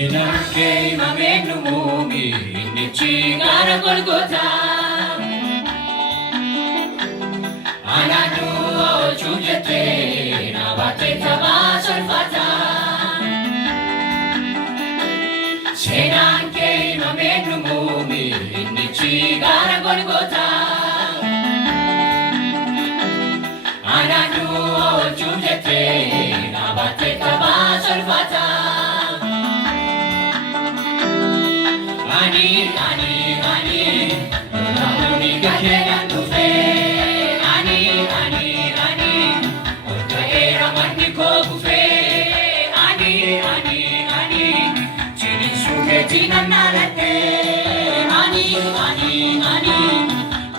Hinarkee mamenu mumi nichi gara Golgotha Anadu chujate nabate tabasalfata Hinarkee mamenu mumi nichi gara Golgotha Anadu chujate nabate tabasalfata Ani, Ramuni gaheran dufe. Ani, Olkae ramani ko bufe. Ani, chini suke china nalate. Ani,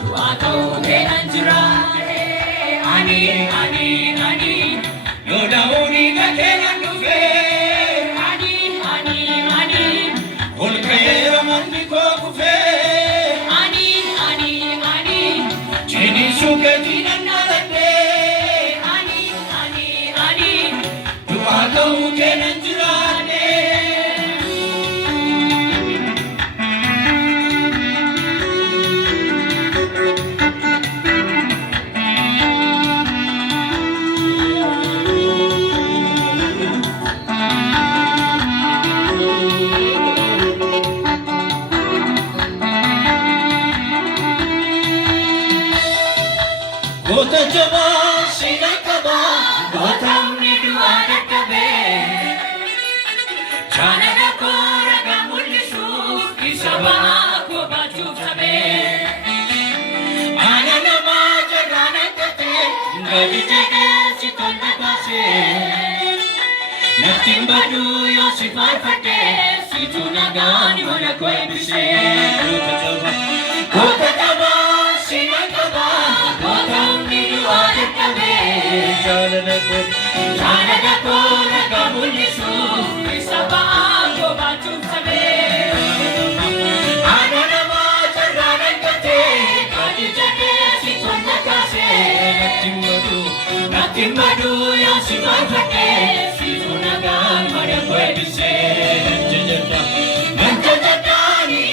dua kau geran jurare. Ani, Ramuni gaheran dufe. Gota java sinakaba gotam nidu adakabe Chanada koraga mulisu isaba ko baju sabe Anana majagana kate gali jage sikonda kase Nothing but do your sifar fate situna gani mana koi bise Gota java sinakaba Janada kora gamulisu isaba go baju sabe Anana majagana kate gali jage sikonda kase Nothing but do your sifar fate situna gani mana koi bise Nanja jatani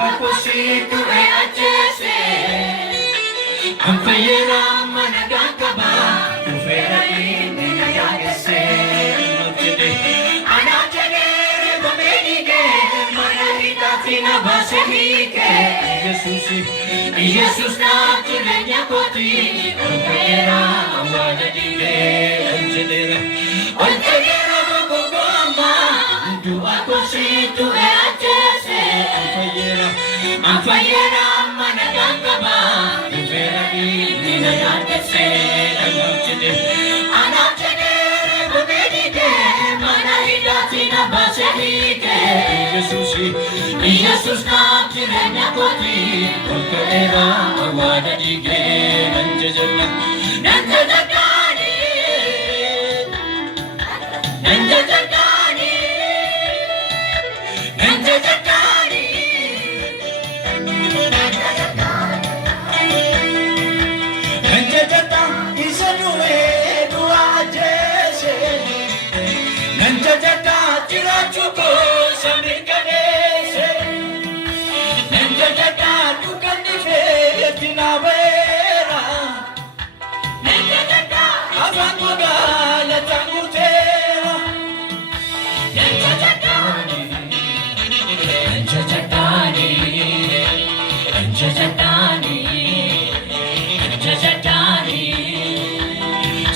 Aku situ ajese Ampayera managakaba Ufera ini nayagese Anachere gomenige Manahita fina basemike Jesus na tulenya koti Ampayera amanadige Ampayera mogogoma Aku situ ajese Ampayera managakaba Ufera ini nayagese Anachere gomenige Manahita fina basemike Jesus na kirenya koti Olkaera awada dige Nanjajani Nanjajata tirachuko samirkanese Nanjajata tukanife tinavera Nanjajata avanguga latangutera Nanjajatani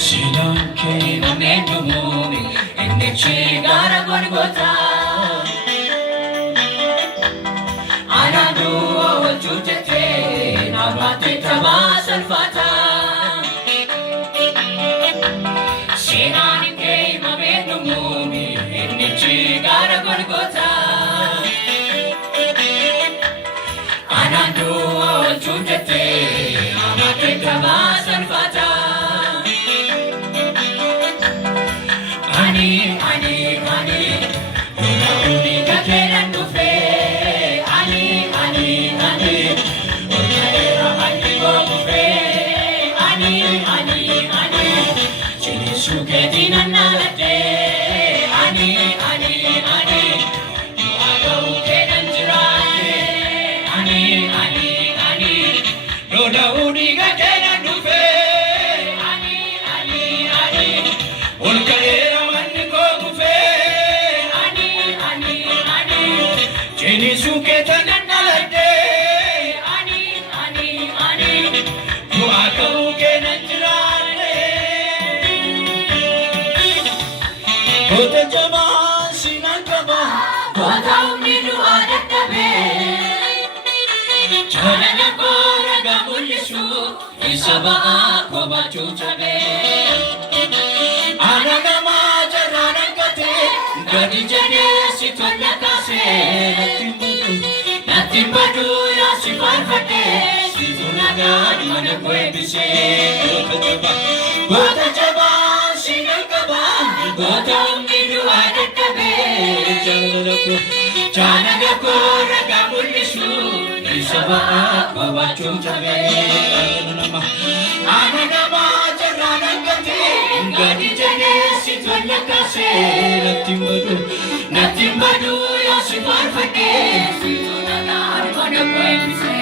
Sinanke mamenu mumi Nichi gara Golgotha Anadu chujate nabate tabasalfata Sinanke mamenu mumi gara Golgotha Anandu chunjate amate kabasan fata Ani Una unica che non fe Ani Ormai amanti come fe Ani Cini su che ti nannalate Ani Nuagau che non girate Ani Una unica che non fe Ani Ormai amanti come fe Cini su che ti nannalate Ani Nuagau che non girate Kota jama sinakaba Kota umnidu adatabe Chanana kora gamulisu Isaba akoba chuchabe Anana majarana kate Gadi jane sitwanya kase Natimbadu ya sifarfate Situnagan mana kwe bise Kota jama sinakaba Kota umnidu adatabe Chanagako ragamulisu Isaba akoba chuchabe Anagama jaranagate Gadi jane sitwanya kase Natimbadu ya sifarfate Situnagan mana kwe bise